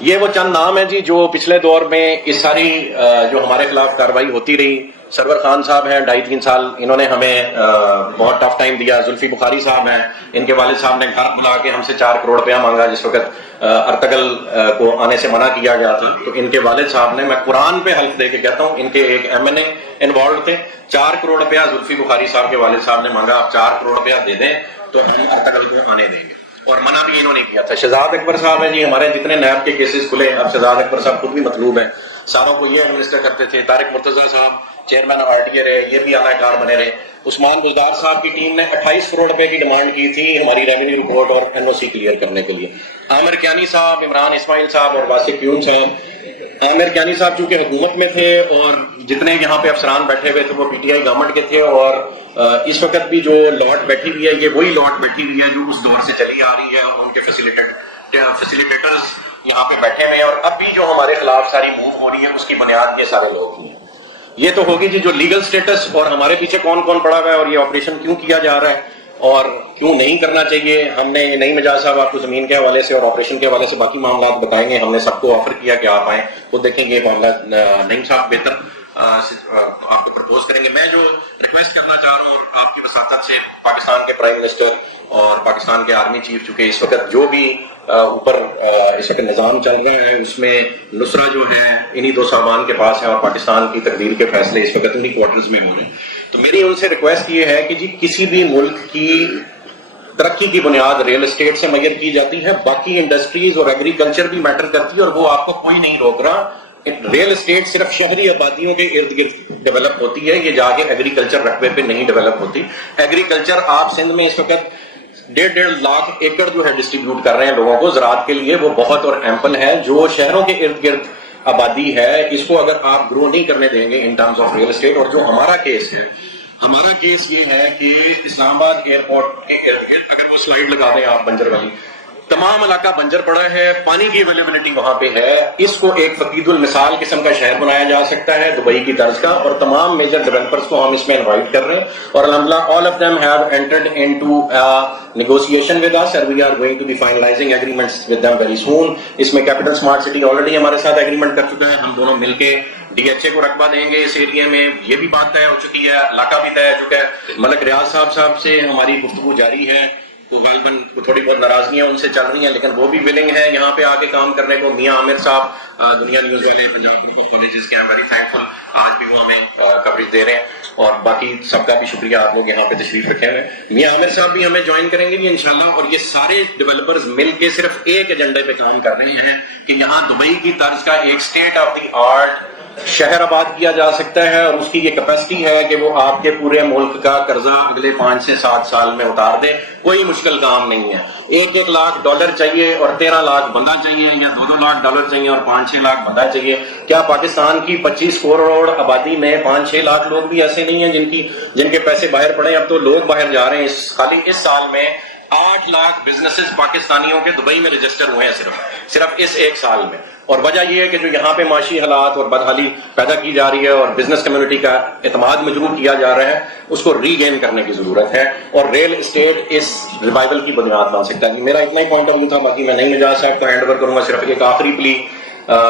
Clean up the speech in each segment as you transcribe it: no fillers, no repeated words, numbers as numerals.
یہ وہ چند نام ہیں جی جو پچھلے دور میں اس ساری جو ہمارے خلاف کارروائی ہوتی رہی. سرور خان صاحب ہیں 2.5-3 سال انہوں نے ہمیں بہت ٹف ٹائم دیا. زلفی بخاری صاحب ہیں, ان کے والد صاحب نے گھر بلا کے ہم سے 4 کروڑ روپیہ مانگا جس وقت ارتگل کو آنے سے منع کیا گیا تھا. تو ان کے والد صاحب نے, میں قرآن پہ حلف دے کے کہتا ہوں, ان کے ایک MNA انوالوڈ تھے. 4 کروڑ روپیہ زلفی بخاری صاحب کے والد صاحب نے مانگا, آپ 4 کروڑ روپیہ دے دیں تو ہم ارتگل کو آنے دیں گے, اور منع بھی انہوں نے کیا تھا. شہزاد اکبر صاحب ہیں جی, ہمارے جتنے نیب کے کیسز کھلے, اب شہزاد اکبر صاحب خود بھی مطلوب ہیں, ساروں کو یہ ایڈمنسٹر کرتے تھے. طارق مرتضیٰ صاحب چیئرمین RTA رہے, یہ بھی اعلی کار بنے رہے. عثمان بزدار صاحب کی ٹیم نے 28 کروڑ روپے کی ڈیمانڈ کی تھی ہماری ریونیو رپورٹ اور NOC کلیئر کرنے کے لیے. عامر کیانی صاحب, عمران اسماعیل صاحب اور واسف پیون صاحب. عامر کیانی صاحب چونکہ حکومت میں تھے اور جتنے یہاں پہ افسران بیٹھے ہوئے تھے وہ PTI گورنمنٹ کے تھے, اور اس وقت بھی جو لاٹ بیٹھی ہوئی ہے یہ وہی لاٹ بیٹھی ہوئی ہے جو اس دور سے چلی آ رہی ہے, اور ان کے فیسیلیٹیٹرز یہاں پہ بیٹھے ہوئے ہیں. اور اب بھی جو ہمارے خلاف ساری موو ہو رہی ہے اس کی بنیاد یہ سارے لوگ ہیں. یہ تو ہوگی جی جو لیگل سٹیٹس اور ہمارے پیچھے کون کون پڑا ہوا ہے اور یہ آپریشن کیوں کیا جا رہا ہے اور کیوں نہیں کرنا چاہیے. ہم نے نئی مجاز صاحب آپ کو زمین کے حوالے سے اور آپریشن کے حوالے سے باقی معاملات بتائیں گے. ہم نے سب کو آفر کیا کہ آپ آئیں, وہ دیکھیں گے معاملہ. نعیم صاحب بہتر آپ کو پرپوز کریں گے. میں جو ریکویسٹ کرنا چاہ رہا ہوں اور آپ کی وساطت سے پاکستان کے پرائم منسٹر اور پاکستان کے آرمی چیف, چونکہ اس وقت جو بھی اوپر اس وقت نظام چل رہا ہے اس میں نصرہ جو ہے انہی 2 صاحبان کے پاس ہے اور پاکستان کی تقدیر کے فیصلے اس وقت انہی کوارٹرز میں ہو رہے ہیں. تو میری ان سے ریکویسٹ یہ ہے کہ جی کسی بھی ملک کی ترقی کی بنیاد ریل اسٹیٹ سے میئر کی جاتی ہے, باقی انڈسٹریز اور ایگریکلچر بھی میٹر کرتی ہے, اور وہ آپ کو کوئی نہیں روک رہا. ریل اسٹیٹ صرف شہری آبادیوں کے ارد گرد ڈیولپ ہوتی ہے, یہ جا کے ایگریکلچر رقبے پہ نہیں ڈیولپ ہوتی. ایگریکلچر آپ سندھ میں اس وقت 1.5 لاکھ ایکڑ جو ہے ڈسٹریبیوٹ کر رہے ہیں لوگوں کو زراعت کے لیے, وہ بہت اور ایمپل ہے. جو شہروں کے ارد گرد آبادی ہے اس کو اگر آپ گرو نہیں کرنے دیں گے in terms of real estate. اور جو ہمارا کیس ہے, ہمارا کیس یہ ہے کہ اسلام آباد ایئرپورٹ کے ارد گرد, اگر وہ سلائیڈ لگا دیں آپ بنجر والی, تمام علاقہ بنجر پڑا ہے, پانی کی اویلیبلٹی وہاں پہ ہے. اس کو ایک فقید المثال قسم کا شہر بنایا جا سکتا ہے دبئی کی طرز کا, اور تمام میجر ڈیولپرز کو ہم اس میں انوائٹ کر رہے ہیں. اور الحمدللہ all of them have entered into a negotiation with us and we are going to be finalizing agreements with them very soon. اس میں کیپٹل اسمارٹ سٹی آلریڈی ہمارے ساتھ ایگریمنٹ کر چکا ہے, ہم دونوں مل کے DHA کو رقبہ دیں گے اس ایریا میں, یہ بھی بات طے ہو چکی ہے. علاقہ بھی طے ہو چکا ہے. ملک ریاض صاحب سے ہماری گفتگو جاری ہے, وہ غالباً تھوڑی بہت ناراضگیاں ان سے چل رہی ہیں لیکن وہ بھی ولنگ ہے یہاں پہ آ کے کام کرنے کو. میاں عامر صاحب دنیا نیوز والے پنجاب گروپ آف کالجز کے, آئی ایم ویری تھینکفل, آج بھی وہ ہمیں کوریج دے رہے ہیں, اور باقی سب کا بھی شکریہ, آپ لوگ یہاں پہ تشریف رکھے ہوئے. میاں عامر صاحب بھی ہمیں جوائن کریں گے بھی انشاءاللہ, اور یہ سارے ڈیولپرز مل کے صرف ایک ایجنڈے پہ کام کر رہے ہیں کہ یہاں دبئی کی طرز کا ایک اسٹیٹ آف دی آرٹ شہر آباد کیا جا سکتا ہے, اور اس کی یہ کیپیسٹی ہے کہ وہ آپ کے پورے ملک کا قرضہ اگلے 5 سے 7 سال میں اتار دے. کوئی مشکل کام نہیں ہے. 1 لاکھ ڈالر چاہیے اور 13 لاکھ بندہ چاہیے, یا 2 لاکھ ڈالر چاہیے اور 5-6 لاکھ بندہ چاہیے. کیا پاکستان کی 25 کروڑ آبادی میں 5-6 لاکھ لوگ بھی ایسے نہیں ہیں جن کے پیسے باہر پڑے؟ اب تو لوگ باہر جا رہے ہیں. خالی اس سال میں 8 لاکھ بزنسز پاکستانیوں کے دبئی میں رجسٹر ہوئے ہیں صرف اس 1 سال میں. اور وجہ یہ ہے کہ جو یہاں پہ معاشی حالات اور بدحالی پیدا کی جا رہی ہے اور بزنس کمیونٹی کا اعتماد مجروح کیا جا رہا ہے, اس کو ری گین کرنے کی ضرورت ہے, اور ریل اسٹیٹ اس ریوائول کی بنیاد بن سکتا ہے. میرا اتنا ہی پوائنٹ آف ویو تھا, باقی میں نہیں مجاز صاحب کو ہینڈ اوور کروں گا. صرف ایک آخری پلی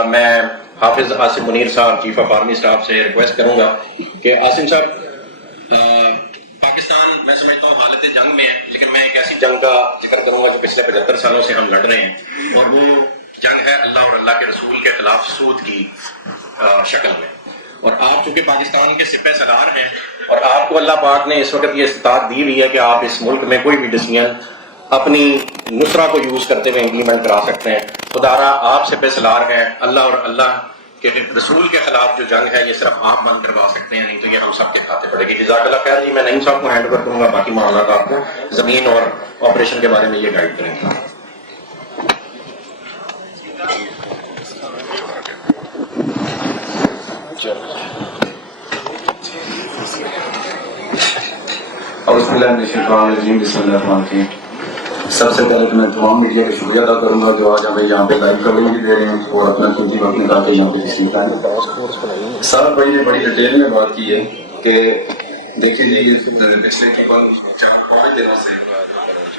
میں حافظ عاصم منیر صاحب چیف آف آرمی اسٹاف سے ریکویسٹ کروں گا کہ عاصم صاحب, پاکستان میں سمجھتا ہوں حالت جنگ میں ہے, لیکن میں ایک ایسی جنگ کا ذکر کروں گا جو پچھلے 75 سالوں سے ہم لڑ رہے ہیں, اور وہ جنگ ہے اللہ اور اللہ کے رسول کے خلاف سود کی شکل میں. اور آپ چونکہ پاکستان کے سپہ سالار ہیں اور آپ کو اللہ پاک نے اس وقت یہ استطاعت دی ہوئی ہے کہ آپ اس ملک میں کوئی بھی ڈیسیژن اپنی نصرہ کو یوز کرتے ہوئے امپلیمنٹ کرا سکتے ہیں. خدارا آپ سپہ سالار ہیں, اللہ اور اللہ کہ رسول کے خلاف جو جنگ ہے یہ صرف آپ بند کروا سکتے ہیں, نہیں تو یہ ہم سب کے کھاتے پڑے گی. جزاک اللہ خیر جی. میں نعیم صاحب کو ہینڈ اوور کروں گا, باقی معاملات آپ کو زمین اور آپریشن کے بارے میں یہ گائیڈ کریں گے. اعوذ باللہ من الشیطان الرجیم, بسم اللہ الرحمن الرحیم. سب سے پہلے تو میں تمام میڈیا کا شکریہ ادا کروں گا جو آج ہمیں یہاں پہ لائیو کوریج بھی دے رہے ہیں اور اپنا قیمتی وقت نکال کے یہاں پہ تشریف لائیں. سارا بھائی نے بڑی ڈیٹیل میں بات کی ہے کہ دیکھیے جی پچھلے تقریباً 4 دنوں سے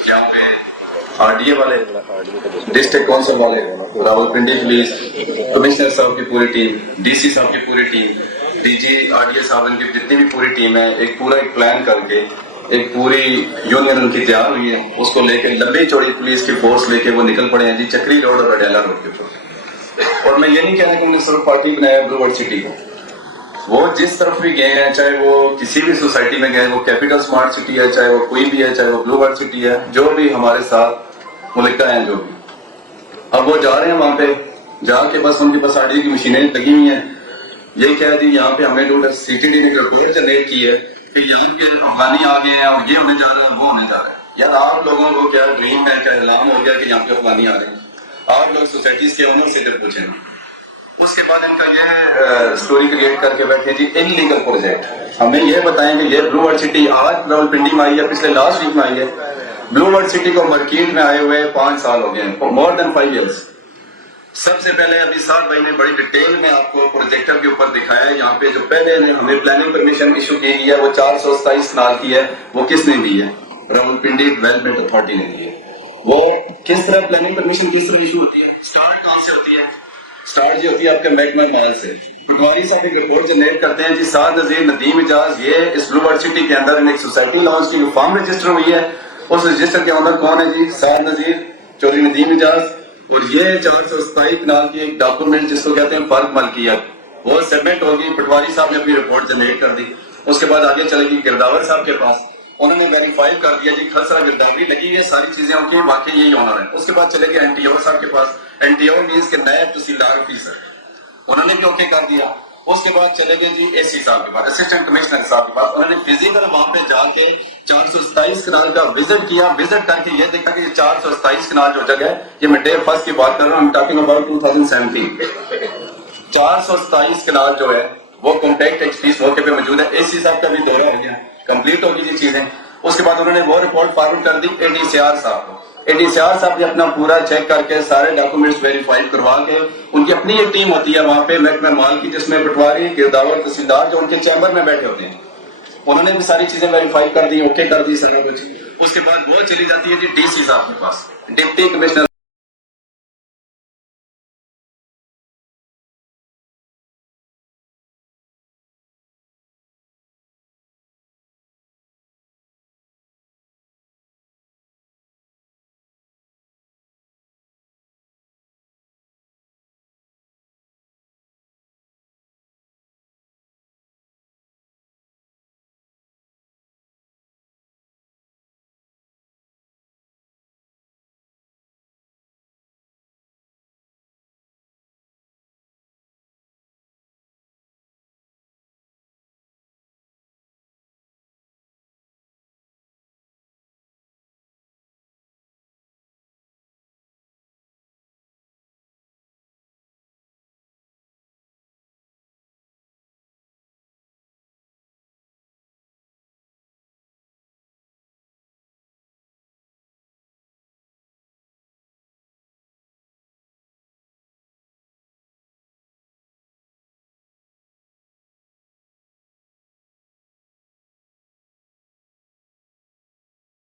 یہاں پہ RDA والے, ڈسٹرکٹ کونسل والے, راولپنڈی پولیس, کمشنر صاحب کی پوری ٹیم, DC صاحب کی پوری ٹیم, DG RDA صاحب ان کی جتنی بھی پوری ٹیم ہے, ایک پورا ایک پلان کر کے ایک پوری یونین ان کی تیار ہوئی ہے. اس کو لے کے لمبی چوڑی پولیس کی فورس لے کے وہ نکل پڑے ہیں جی چکری روڈ اور اڈیالہ روڈ کے اوپر. اور میں یہ نہیں کہہ رہا کہ انہوں نے صرف پارٹی بنایا بلو ورلڈ سٹی کو, وہ جس طرف بھی گئے ہیں, چاہے وہ کسی بھی سوسائٹی میں گئے, وہ کیپٹل اسمارٹ سٹی ہے, چاہے وہ کوئی بھی ہے, چاہے وہ بلو ورلڈ سٹی ہے, جو بھی ہمارے ساتھ ملکہ ہیں جو بھی, اب وہ جا رہے ہیں وہاں پہ جا کے بس ان کے پاس RDA کی مشینیں لگی ہوئی ہیں. یہ کہہ دی یہاں پہ ہمیں جو CTD نے رپورٹ جنریٹ کی ہے کہ یہاں کے افغانی آ گئے ہیں اور یہ ہونے جا رہا ہے وہ ہونے جا رہا ہے. یار آپ لوگوں کو کیا ڈریم ہے, کیا اعلان ہو گیا کہ یہاں پہ افغانی آ رہے ہیں؟ آپ لوگ سوسائٹیز کے اونر سے جب پوچھیں. اس کے بعد ان کا یہ سٹوری کریٹ کر کے بیٹھے جی ان لیگل پروجیکٹ. ہمیں یہ بتائیں کہ یہ بلو ورلڈ سٹی آج راولپنڈی میں آئی ہے, پچھلے لاسٹ ویک میں آئی ہے. بلو ورلڈ سٹی کو مارکیٹ میں آئے ہوئے 5 سال ہو گئے ہیں, مور دین 5 ایئرس. سب سے پہلے ابھی صاحب بھائی نے بڑی ڈیٹیل میں آپ کو پروجیکٹر کے اوپر دکھایا ہے. یہاں پہ جو پہلے ہمیں پلاننگ پرمیشن ایشو کی گئی ہے وہ 427 کنال کی ہے. وہ کس نے دی ہے؟ راولپنڈی ڈیولپمنٹ اتھارٹی نے دی ہے. وہ کس طرح پلاننگ پرمیشن کس طرح ایشو ہوتی ہے؟ اسٹارٹ کہاں سے ہوتی ہے؟ اسٹارٹ جو ہوتی ہے آپ کے محکمہ مال سے. پٹواری صاحب ایک رپورٹ جنریٹ کرتے ہیں جی سعد نذیر ندیم اجاز یہ اس بلو ورلڈ سٹی کے اندر ایک سوسائٹی لانچ کی, فارم رجسٹر ہوئی ہے. اس رجسٹر کے اندر کون ہے جی؟ سعد نذیر, چودھری ندیم اجاز, اور یہ 427 کنال کی ایک ڈاکومنٹ جس کو کہتے ہیں فرق ملکیت, وہ سبمٹ ہوگی. پٹواری صاحب نے اپنی رپورٹ جنریٹ کر دی. اس کے بعد آگے چلے گی گرداور صاحب کے پاس, انہوں نے ویریفائی کر دیا جی خسرہ گرداوری لگی ہے, ساری چیزیں ہوتی ہیں, واقعی یہی آنر ہے. اس کے بعد چلے گئے NTO صاحب کے پاس. NTO مینس کہ نائب تحصیلدار آفیسر, انہوں نے بھی اوکے کر دیا. اس کے بعد چلے گئے جی AC صاحب کے پاس, اسسٹنٹ کمشنر صاحب کے پاس. انہوں نے فزیکل وہاں پہ جا کے 427 کنال کا وزٹ کیا. وزٹ کر کے یہ دیکھا کہ یہ 427 کنال جو جگہ ہے, یہ میں ڈے فرسٹ کی بات کر رہا ہوں, ٹاکنگ اباؤٹ 2017. 427 کنال جو ہے وہ کانٹیکٹ ایکسپیس موقع پہ موجود ہے. AC صاحب کا بھی دورہ ہو گیا, کمپلیٹ ہوگی یہ چیزیں. اس کے بعد انہوں نے وہ رپورٹ فارورڈ کر دی ADCR صاحب کو. ADCR صاحب نے اپنا پورا چیک کر کے سارے ڈاکومنٹس ویریفائی کروا کے, ان کی اپنی ایک ٹیم ہوتی ہے وہاں پہ محکمہ مال کی, جس میں پٹواری, گرداور, تحصیلدار جو ان کے چیمبر میں بیٹھے ہوتے ہیں, انہوں نے بھی ساری چیزیں ویریفائی کر دی, اوکے کر دی سارا کچھ. اس کے بعد وہ چلی جاتی ہے جی DC صاحب کے پاس, ڈپٹی کمشنر